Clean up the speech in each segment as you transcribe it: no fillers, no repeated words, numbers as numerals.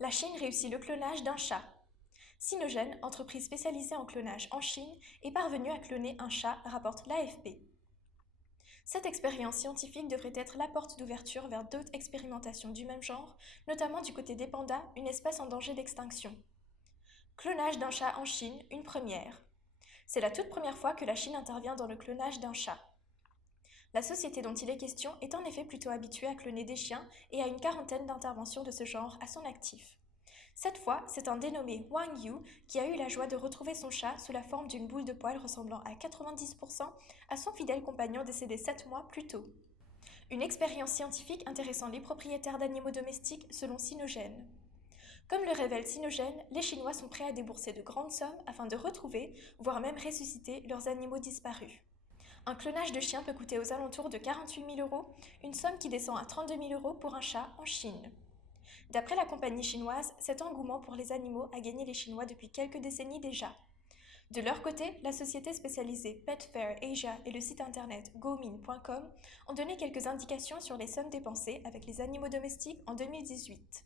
La Chine réussit le clonage d'un chat. Sinogène, entreprise spécialisée en clonage en Chine, est parvenue à cloner un chat, rapporte l'AFP. Cette expérience scientifique devrait être la porte d'ouverture vers d'autres expérimentations du même genre, notamment du côté des pandas, une espèce en danger d'extinction. Clonage d'un chat en Chine, une première. C'est la toute première fois que la Chine intervient dans le clonage d'un chat. La société dont il est question est en effet plutôt habituée à cloner des chiens et a une quarantaine d'interventions de ce genre à son actif. Cette fois, c'est un dénommé Wang Yu qui a eu la joie de retrouver son chat sous la forme d'une boule de poil ressemblant à 90% à son fidèle compagnon décédé 7 mois plus tôt. Une expérience scientifique intéressant les propriétaires d'animaux domestiques selon Sinogène. Comme le révèle Sinogène, les Chinois sont prêts à débourser de grandes sommes afin de retrouver, voire même ressusciter, leurs animaux disparus. Un clonage de chien peut coûter aux alentours de 48 000 euros, une somme qui descend à 32 000 euros pour un chat en Chine. D'après la compagnie chinoise, cet engouement pour les animaux a gagné les Chinois depuis quelques décennies déjà. De leur côté, la société spécialisée Petfair Asia et le site internet gomin.com ont donné quelques indications sur les sommes dépensées avec les animaux domestiques en 2018.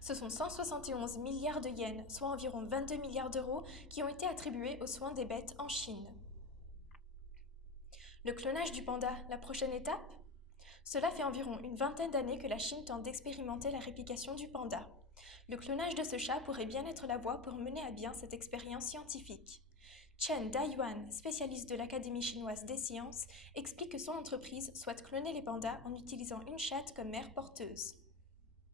Ce sont 171 milliards de yens, soit environ 22 milliards d'euros, qui ont été attribués aux soins des bêtes en Chine. Le clonage du panda, la prochaine étape ? Cela fait environ une vingtaine d'années que la Chine tente d'expérimenter la réplication du panda. Le clonage de ce chat pourrait bien être la voie pour mener à bien cette expérience scientifique. Chen Daiyuan, spécialiste de l'Académie chinoise des sciences, explique que son entreprise souhaite cloner les pandas en utilisant une chatte comme mère porteuse.